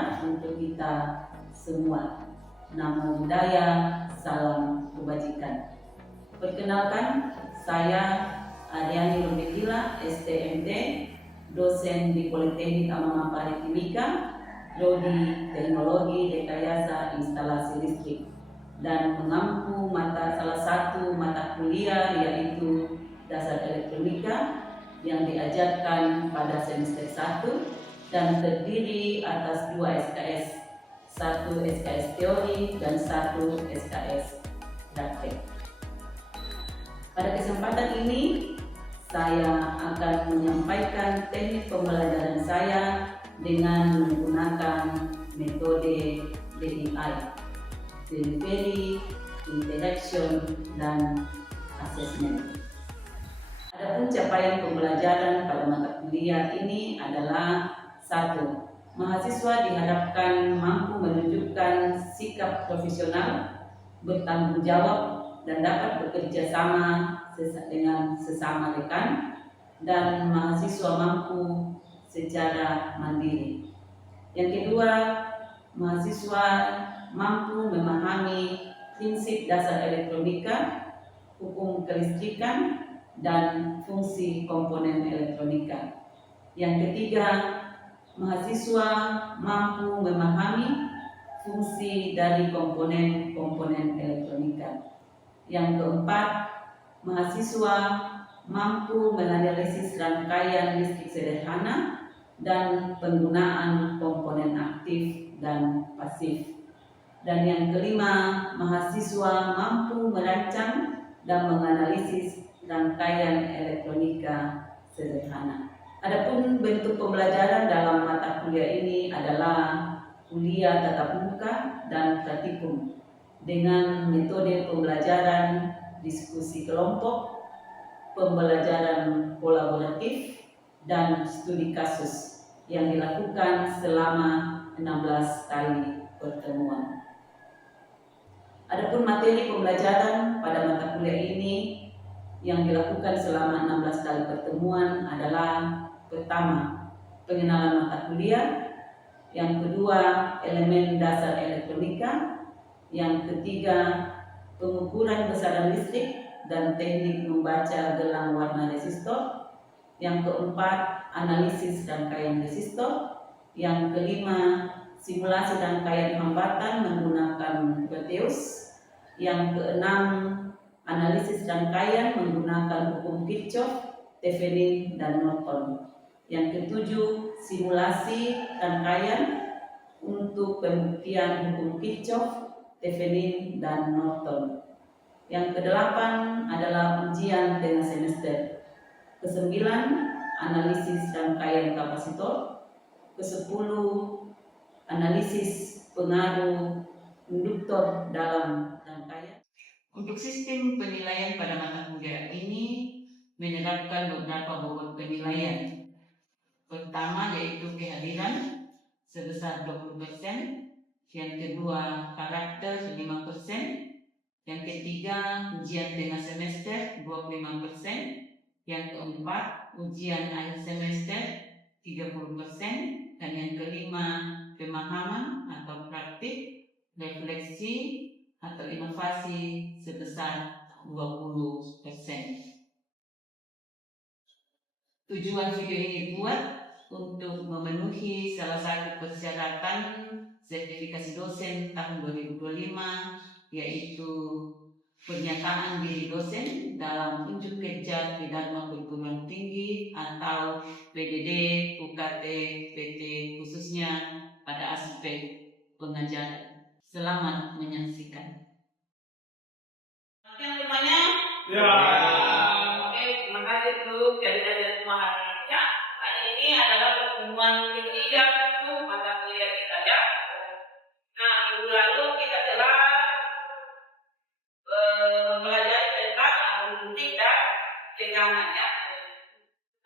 sejahtera untuk kita semua. Namo Buddhaya, salam kebajikan. Perkenalkan, saya Aryani Rubekila, STMT, dosen di Politeknik Amangapari Timika, Prodi Teknologi Rekayasa Instalasi Listrik, dan mengampu salah satu mata kuliah yaitu Dasar Elektronika yang diajarkan pada semester 1 dan terdiri atas 2 SKS, 1 SKS teori dan 1 SKS praktek. Pada kesempatan ini, saya akan menyampaikan teknik pembelajaran saya dengan menggunakan metode DII, Delivery, Interaction, dan Assessment. Adapun capaian pembelajaran pada mata kuliah ini adalah 1. Mahasiswa diharapkan mampu menunjukkan sikap profesional, bertanggung jawab, dan dapat bekerja sama dengan sesama rekan, dan mahasiswa mampu secara mandiri. Yang kedua, mahasiswa mampu memahami prinsip dasar elektronika, hukum kelistrikan, dan fungsi komponen elektronika. Yang ketiga, mahasiswa mampu memahami fungsi dari komponen-komponen elektronika. Yang keempat, mahasiswa mampu menganalisis rangkaian listrik sederhana dan penggunaan komponen aktif dan pasif. Dan yang kelima, mahasiswa mampu merancang dan menganalisis rangkaian elektronika sederhana. Adapun bentuk pembelajaran dalam mata kuliah ini adalah kuliah tatap muka dan praktikum dengan metode pembelajaran diskusi kelompok, pembelajaran kolaboratif, dan studi kasus yang dilakukan selama 16 kali pertemuan. Adapun materi pembelajaran pada mata kuliah ini yang dilakukan selama 16 kali pertemuan adalah: pertama, pengenalan mata kuliah; yang kedua, elemen dasar elektronika; yang ketiga, pengukuran besaran listrik dan teknik membaca gelang warna resistor; yang keempat, analisis rangkaian resistor; yang kelima, simulasi rangkaian hambatan menggunakan Proteus; yang keenam, analisis rangkaian menggunakan hukum Kirchhoff, Thevenin, dan Norton; yang ketujuh, simulasi rangkaian untuk pembuktian hukum Kirchhoff, Thevenin, dan Norton; yang kedelapan adalah ujian tengah semester; kesembilan, analisis rangkaian kapasitor; kesepuluh, analisis pengaruh induktor dalam rangkaian. Untuk sistem penilaian pada mata kuliah ini menerapkan beberapa bobot penilaian. Pertama yaitu kehadiran sebesar 20%, yang kedua karakter 5%, yang ketiga ujian tengah semester 25%, yang keempat ujian akhir semester 30%, dan yang kelima pemahaman atau praktik, refleksi atau inovasi sebesar 20%. Tujuan video ini dibuat untuk memenuhi salah satu persyaratan sertifikasi dosen tahun 2025, yaitu pernyataan diri dosen dalam unjuk kerja di Dharma Perguruan Tinggi atau PDD, UKT, PT khususnya pada aspek pengajaran. Selamat menyaksikan. Yang bertanya? Ya. Oke, terima kasih untuk jadi pemahamannya. Hari ini adalah pertemuan ketiga untuk mata kuliah kita ya. Nah, minggu lalu kita telah belajar tentang algoritma dan tegangannya.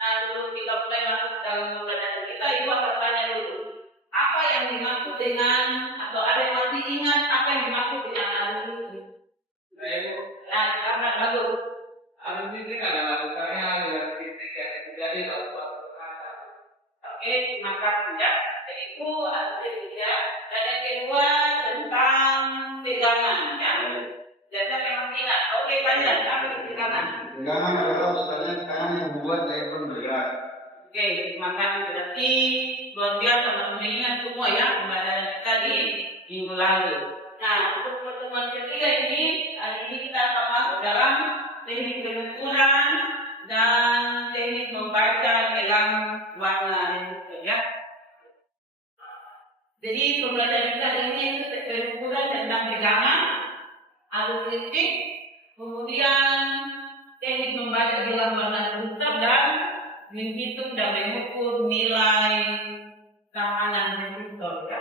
Nah, dulu kita mulai masuk dalam pembelajaran kita, ibu akan tanya dulu, apa yang dimaksud dengan, atau ada yang masih ingat apa yang dimaksud dengan algoritma? Nah, karena bagus. Algoritma adalah upaya yang kritik yang terjadi dalam suatu perkara. Oke, terima kasih ya. Itu artinya. Dan yang kedua tentang pegangan, ya. Jadi memang tidak. Oke, banyak. Apa itu pegangan? Pegangan adalah misalnya tekanan yang membuat elektron bergerak. Oke, maka berarti luar biasa teman-teman semua ya kepada kita di minggu lalu. Nah, untuk pertemuan ketiga ini, hari ini kita akan masuk dalam teknik pengukuran dan teknik membaca dalam warna ya. Jadi pembelajaran kita ini pengukuran tentang pegangan, alur listrik, kemudian teknik membaca dalam warna tetap dan menghitung dan mengukur nilai keamanan resistor ya.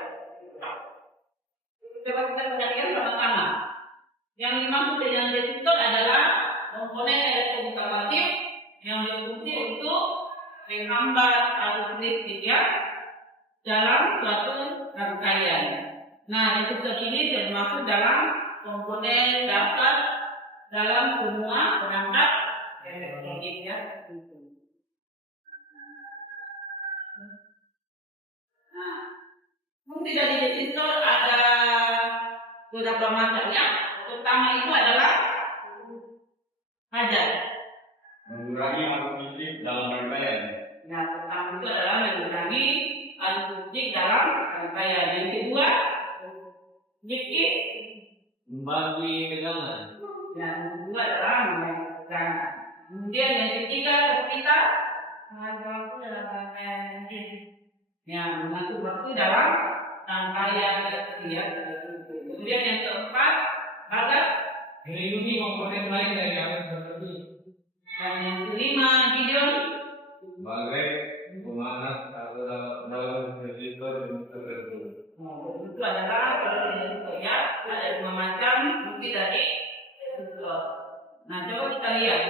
Coba kita perhatikan sama-sama. Yang dimaksud dengan resistor adalah komponen elektromagnetik yang berfungsi untuk menghambat arus listrik ya dalam suatu rangkaian. Nah, resistor ini termasuk dalam komponen dasar dalam semua perangkat elektronik ya. Nah, mungkin dari resistor ada beberapa macam ya. Pertama itu adalah hajat. Mengurangi arus listrik dalam rangkaian. Nah, pertama itu adalah mengurangi arus listrik dalam rangkaian. Yang kedua, listrik membagi tegangan. Yang kedua adalah membagi tegangan. Kemudian yang ketiga kita mengatur dalam rangkaian yang mengatur waktu dalam rangkaian ya. Kemudian yang keempat ada melindungi komponen lain dari arus tertentu. Dan yang kelima Gideon sebagai pemanas atau dalam resistor tertentu. Itu adalah resistor ya. Ada dua macam bukti dari resistor. Nah, coba kita lihat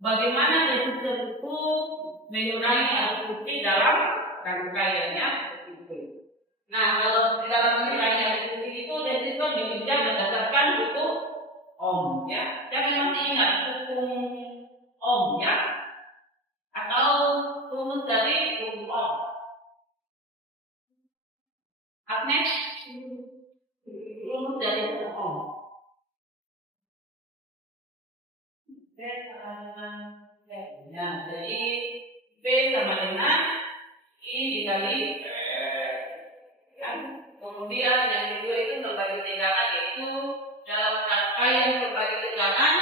bagaimana resistor itu mengurangi arus listrik dalam rangkaiannya. Nah, kalau di dalam mengurangi arus listrik itu resistor bekerja berdasarkan hukum Ohm ya. Jangan masih ingat hukum Ohm ya, atau rumus dari hukum Ohm. Agnes, rumus dari hukum Ohm. Nah, jadi V sama dengan I dikali kemudian yang kedua itu membagi tegangan, yaitu dalam rangkaian membagi tegangan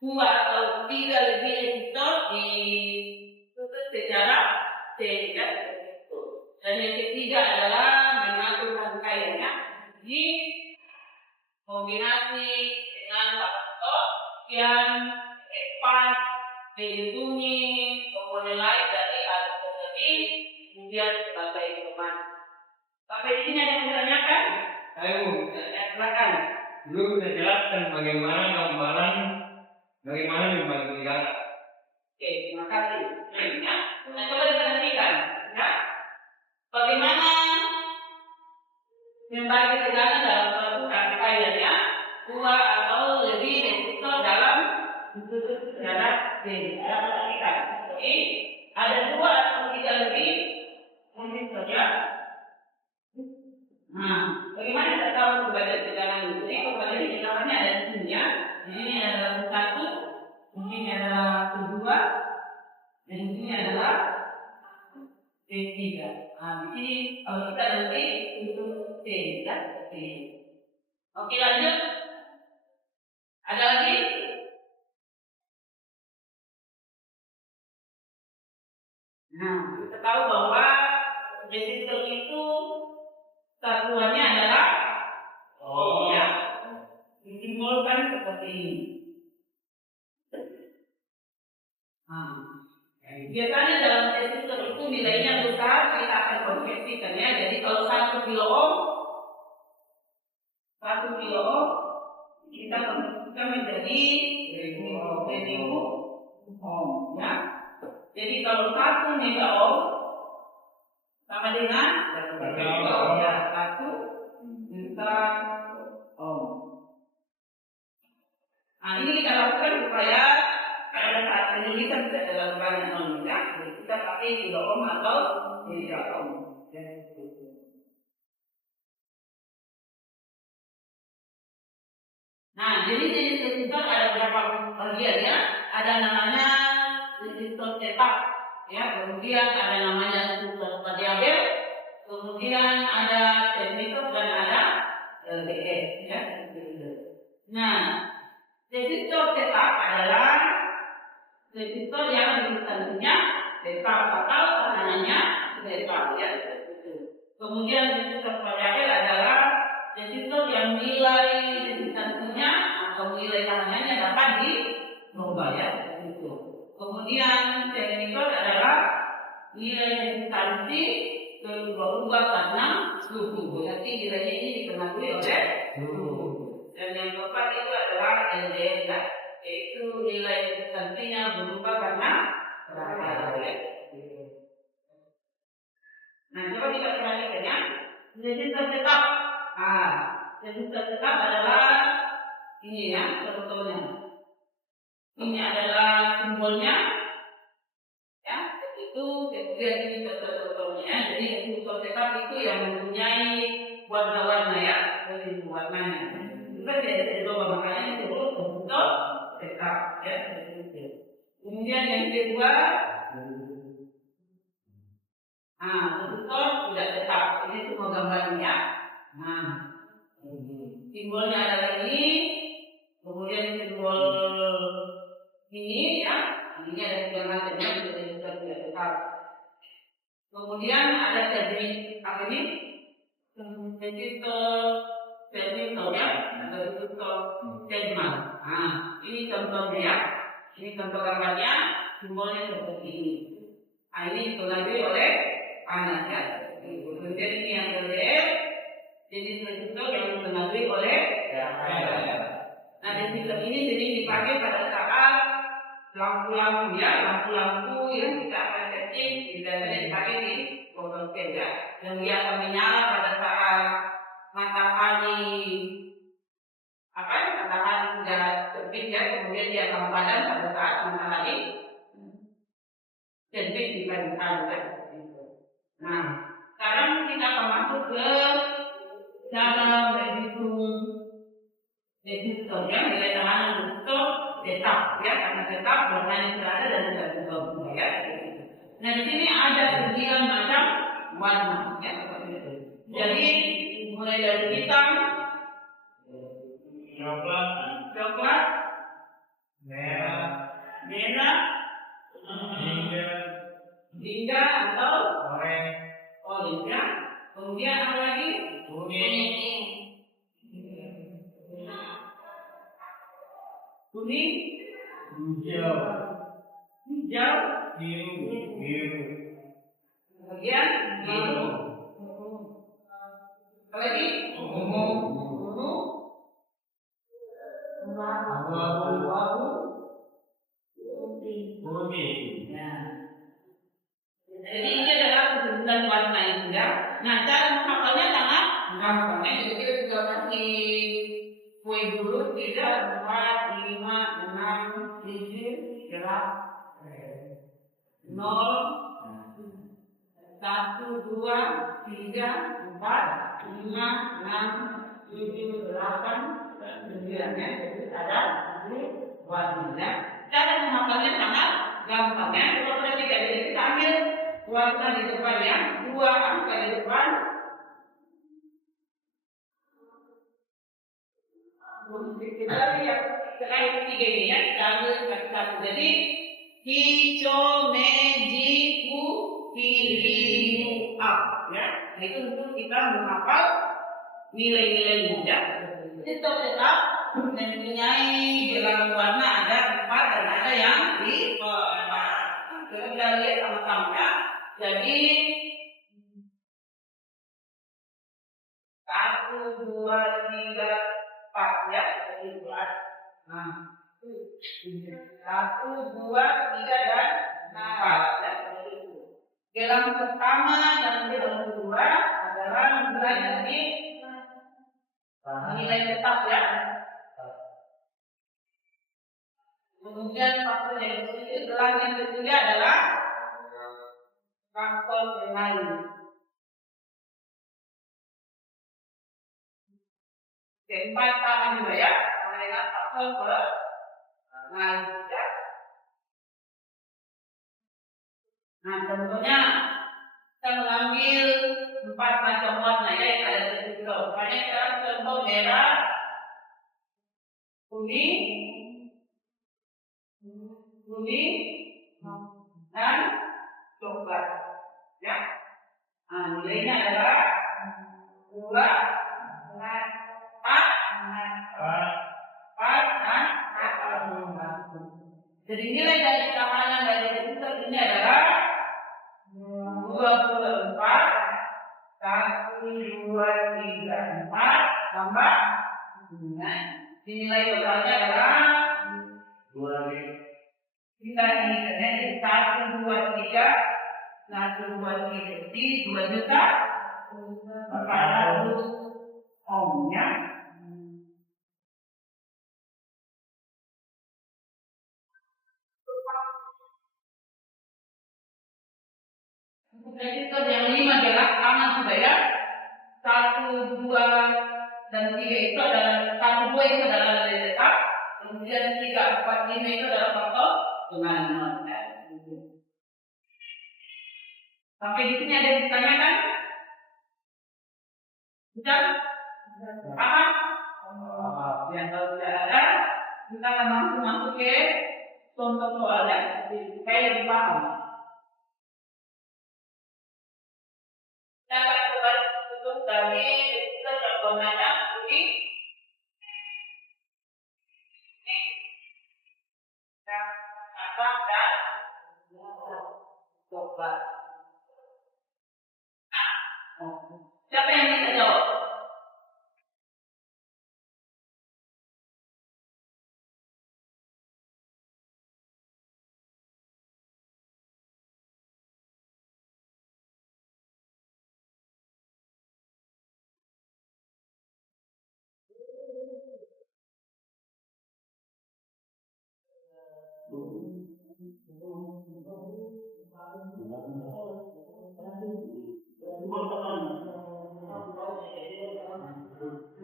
2 atau 3 lebih resistor ditutup secara tidak tertutup. Dan yang ketiga adalah mengatur rangkaiannya di kombinasi dengan faktor yang cepat melindungi komponen lain dari arus tersebut, kemudian sebagai teman. Sampai di sini ada yang ditanyakan? Ayo, silakan. belum kita jelaskan bagaimana gambaran bagaimana membagi tegangan. Oke, terima kasih. Nah, coba diperhatikan, ya. Bagaimana membagi tegangan dalam suatu rangkaian ya? 2 atau lebih resistor dalam sudut jarak D. Oke, ada 2 atau 3 lebih resistor ya. Nah, bagaimana kita tahu pembagian tegangan itu? Pembagian tegangannya ada di sini ya. Ini adalah 1, ini adalah 2, dan ini adalah T3. Nah, di sini kalau kita nanti untuk T ya, T. Oke, lanjut. Ada lagi? Nah, kita tahu bahwa resistor itu satuannya adalah Ohm ya. Disimbolkan seperti ini. Biasanya dalam resistor itu nilainya besar, kita akan konversikan ya. Jadi kalau 1 kilo ohm, 1 kilo ohm kita konversikan menjadi 1000 ohm ya. Jadi kalau 1 mega ohm sama dengan 1 juta ohm. Nah, ini kita lakukan supaya pada saat penulisan tidak dalam banyak nol ya. Kita pakai kilo ohm atau mega ohm. Nah, jadi jenis resistor ada beberapa bagian ya. Ada namanya resistor cetak, ya. Kemudian ada namanya resistor variabel. Kemudian ada resistor dan ada LDR, ya. Nah, resistor cetak adalah resistor yang distansinya tetap atau tekanannya tetap, ya. Kemudian resistor variabel adalah resistor yang nilai resistansinya atau nilai tekanannya dapat dirubah, ya. Kemudian resistor adalah nilai resistansi berubah karena suhu. Berarti nilainya ini dipengaruhi oleh suhu. Dan yang keempat itu adalah LDR, ya, yaitu nilai resistansinya berubah karena tekanan. Nah, coba kita perhatikan ya. Resistor tetap. Resistor tetap adalah ini ya, contohnya. Ini adalah simbolnya, ya. Itu kemudian ini contoh-contohnya. Jadi resistor tetap itu yang mempunyai warna-warna, ya, dari warnanya. Juga tidak dirubah, makanya disebut resistor tetap, ya. Kemudian yang kedua, resistor tidak tetap. Ini semua gambarnya. Nah, simbolnya adalah ini, kemudian simbol ini, ya. Ini ada tiga macamnya untuk resistor tidak tetap. Kemudian ada jenis apa ini? Resistor, ya, atau resistor termal. Ini contohnya, ya. Ini contoh gambarnya, simbolnya seperti ini. Ini dipengaruhi oleh panas, ya. Kemudian ini yang LDR, jenis resistor yang dipengaruhi oleh panas. Nah, resistor ini sering dipakai pada saat lampu-lampu, ya, lampu-lampu yang kita akan setting biasanya dipakai di komputer, ya. Yang dia akan menyala pada saat matahari sudah terbit, ya, kemudian dia akan padam pada saat matahari terbit di pagi hari, ya. Nah, sekarang kita akan masuk ke dalam resistor, ya, nilai tekanan resistor tetap, ya, karena tetap warnanya sudah ada dan tidak berubah, ya. Nah, di sini ada 9 macam warna, ya. Jadi mulai dari hitam, coklat, merah, hingga atau orange, ya. Kemudian apa lagi? Kuning, hijau, biru. Kemudian biru. Apa lagi? Ungu, abu-abu, putih. Ya. Jadi ini adalah keseluruhan warna itu, ya. Nah, cara menghafalnya sangat gampang. Jadi kita sudah kasih kue dulu, 3, 4, 5, 6, 7, 0, 1, 2, 3, 4, 5, 6, 7, 8, 9, ya. Jadi ada 10 warna, ya. Cara menghafalnya sangat gampang, ya. Kalau perhatikan, jadi kita ambil warna di depan, ya, 2 angka di depan. Kita lihat terakhir 3 ini, ya, kita ambil satu-satu. Jadi hijau, mejiku, biru, up, ya. Itu untuk kita menghafal nilai-nilainya, ya. Resistor tetap mempunyai beberapa warna, ada 4 dan ada yang di bawah. Kita lihat sama-sama, ya. Jadi 1, 2, 3, 4, ya. Jadi 4. Nah, 1, 2, 3 dan 4, ya. Gelang pertama dan gelang kedua adalah nilai dari nilai tetap, ya. Kemudian faktor yang gelang yang ketiga adalah faktor lain. Keempat tangan juga, ya. Nah, contohnya kita mengambil 4 macam warna ya yang ada di situ. Makanya kita contoh merah, kuning, dan coklat. Ya. Nah, nilainya adalah 2, 4, dan 4. Jadi nilai dari keamanan dari resistor ini adalah 24, 1, 2, 3, 4 tambah. Nah, nilai totalnya adalah 2. Kita ini jadi 1, 2, 3, 1, 2, 3, 2 juta 400 ohm ya. Resistor yang 5 adalah aman sudah ya. 1, 2, dan 3 itu adalah 1, 2 itu adalah nilai tetap. Kemudian 3, 4, 5 itu adalah faktor dengan 0. Sampai di sini ada yang ditanyakan? Sudah? Paham? Yang kalau tidak ada, kita akan langsung masuk ke contoh soalnya supaya lebih paham. Kita akan coba tutup dari resistor yang berwarna putih. Dan coklat. Siapa yang bisa jawab?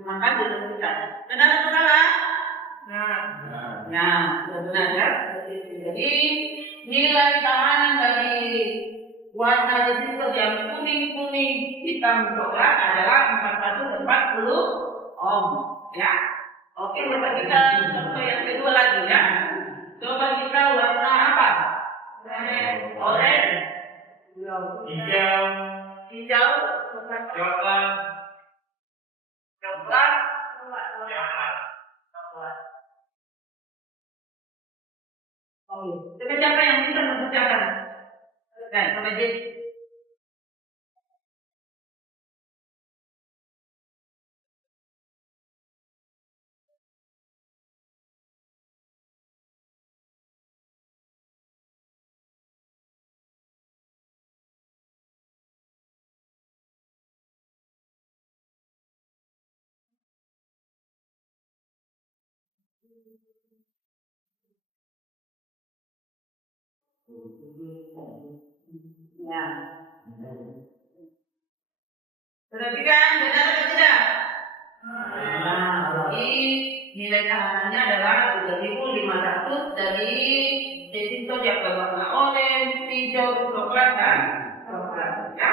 Maka dilakukan. Benar? Nah, benar ya. Jadi nilai keamanan dari warna resistor yang kuning, hitam, coklat adalah 440 ohm. Ya. Oke, coba kita contoh yang kedua lagi ya. Coba kita warna apa? Orange, hijau, coklat. Oh, siapa yang bisa mengerjakan? Dan sama Jess. Ya. Perhatikan, benar atau tidak? Nah, jadi nilai keamanannya adalah 3.500 dari resistor yang berwarna orange, hijau, coklat dan coklat. Ya.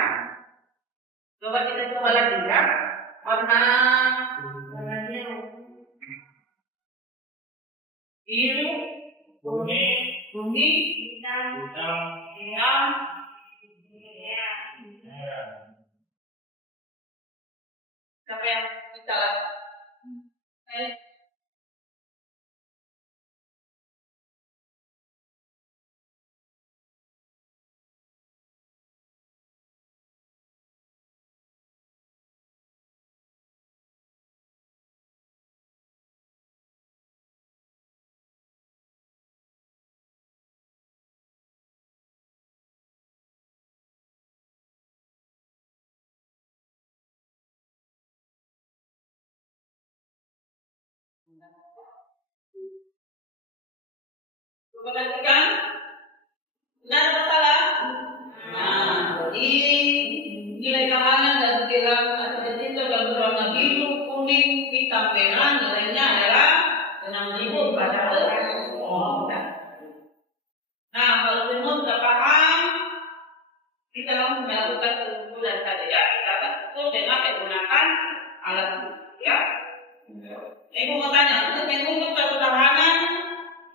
Coba kita coba lagi ya. Warna biru, kuning, hitam. Siapa yang bisa lagi? Coba perhatikan. Benar atau salah? Nah, jadi nilai keamanan dan dalam resistor yang berwarna biru, kuning, hitam, merah nilainya adalah 6.000 Nah, kalau semua sudah paham, kita langsung melakukan pengumpulan saja ya. Kita akan ukur dengan menggunakan alat ukur ya. Ibu mau tanya, untuk mengukur pertahanan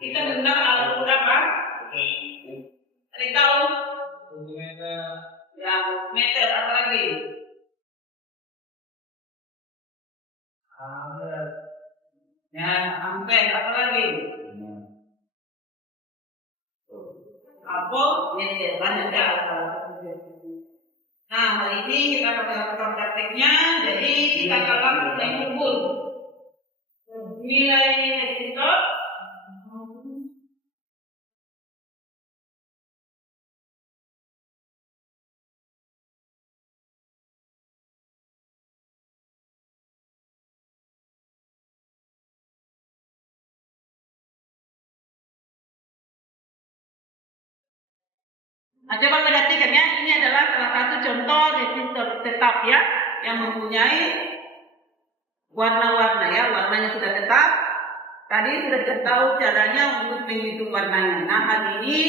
kita menggunakan alat ukur apa? Ada yang tahu? Ya, meter apa lagi? Ya, ampere apa lagi? Apa? Meter banyak ya. Nah, hari ini kita akan melakukan prakteknya. Jadi kita akan mengukur nilai resistor Nah, coba perhatikan ya, ini adalah salah satu contoh resistor tetap ya, yang mempunyai warna-warna ya, warnanya sudah tetap. Tadi sudah kita tahu caranya untuk menghitung warnanya. Nah, hari ini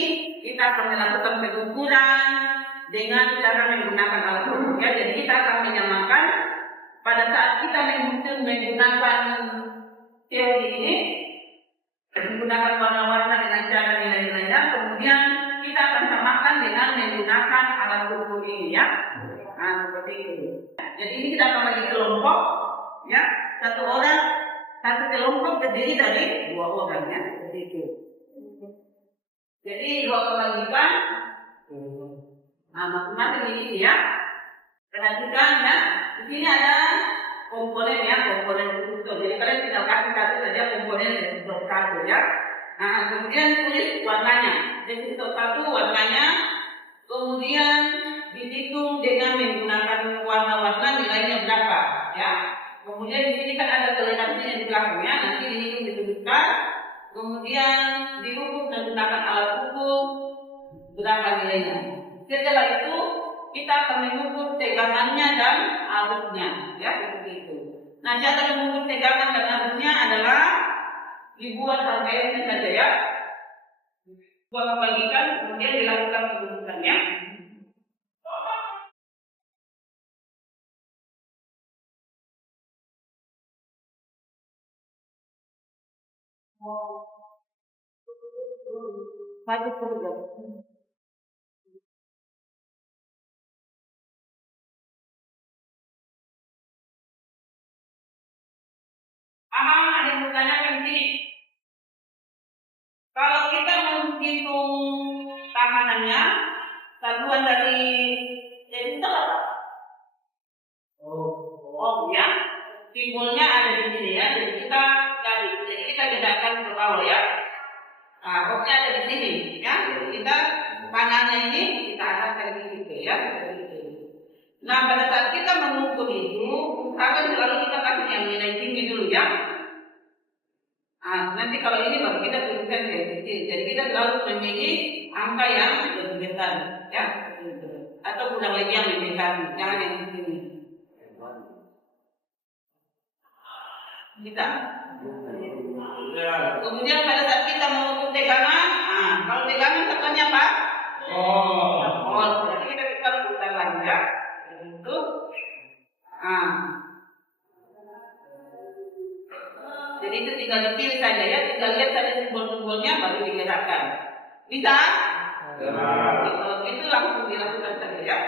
kita akan melakukan pengukuran dengan cara menggunakan alat ukur ya. Jadi kita akan menyamakan pada saat kita menggunakan teori ini, menggunakan warna-warna dengan cara nilai-nilainya, kemudian kita akan samakan dengan menggunakan alat ukur ini ya. Nah, seperti itu. Jadi ini kita akan bagi kelompok ya. Satu kelompok terdiri dari 2 orang ya, seperti itu. Jadi 2 pembagikan. Nah, masing-masing ini ya. Perhatikan ya. Di sini ada komponen ya, komponen resistor. Jadi kalian tinggal kasih satu saja komponen resistor 1 ya. Nah, kemudian tulis warnanya. Resistor 1 warnanya, kemudian dihitung dengan menggunakan warna-warna nilainya berapa ya. Kemudian di sini kan ada toleransinya di belakangnya, nanti dihitung disebutkan. Kemudian diukur menggunakan alat ukur berapa nilainya. Setelah itu kita akan mengukur tegangannya dan arusnya ya, seperti itu. Nah, cara mengukur tegangan dan arusnya adalah dibuat rangkaiannya saja ya. Buat membagikan, kemudian dilakukan pengukurannya. Satu program. Ada yang bertanya ini. Kalau kita menghitung tahanannya, satuan dari resistor apa? Oh ya, simbolnya ada di sini ya. Jadi kita cari, jadi kita bedakan ke bawah ya. Nah, pokoknya ada di sini ya. Jadi kita panahnya ini kita arahkan di situ ya. Nah, pada saat kita mengukur itu, akan selalu kita kasih yang nilai tinggi dulu ya. Nah, nanti kalau ini baru kita tuliskan dari kecil. Jadi kita selalu memilih angka yang lebih besar ya. Atau kurang lagi yang lebih besar, jangan yang di sini. Kita. Kemudian pada saat kita mengukur tegangan, kalau tegangan tekannya apa? Berarti kita bisa putar lagi ya. Itu. Jadi itu tinggal dipilih saja ya, tinggal lihat saja simbol-simbolnya baru digerakkan. Bisa? Kalau itu langsung dilakukan saja ya.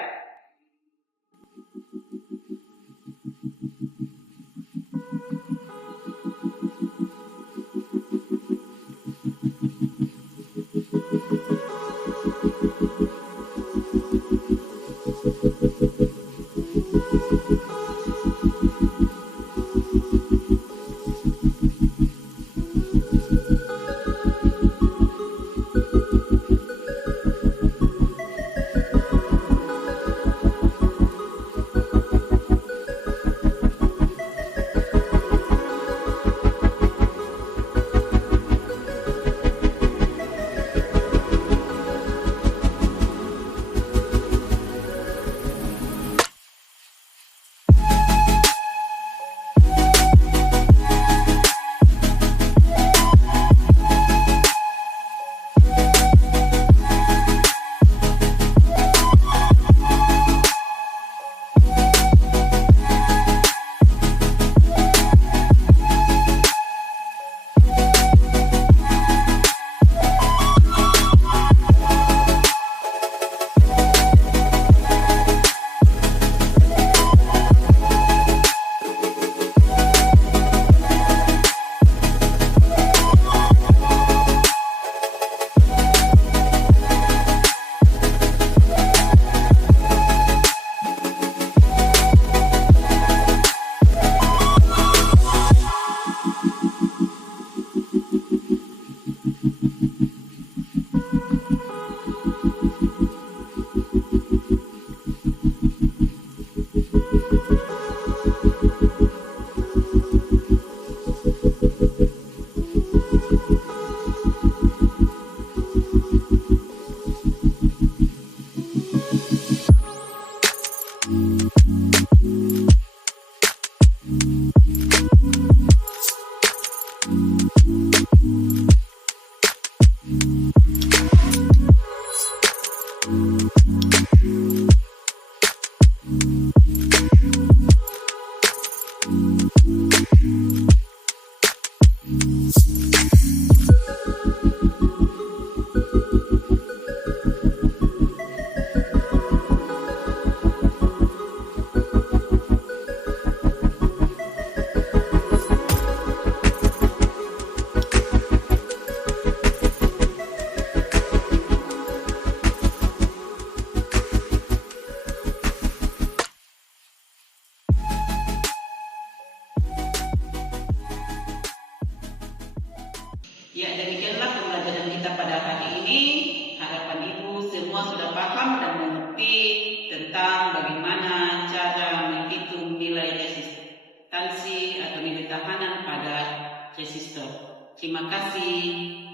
Ya, demikianlah pembelajaran kita pada hari ini. Harapan Ibu semua sudah paham dan mengerti tentang bagaimana cara menghitung nilai resistansi atau nilai tahanan pada resistor. Terima kasih.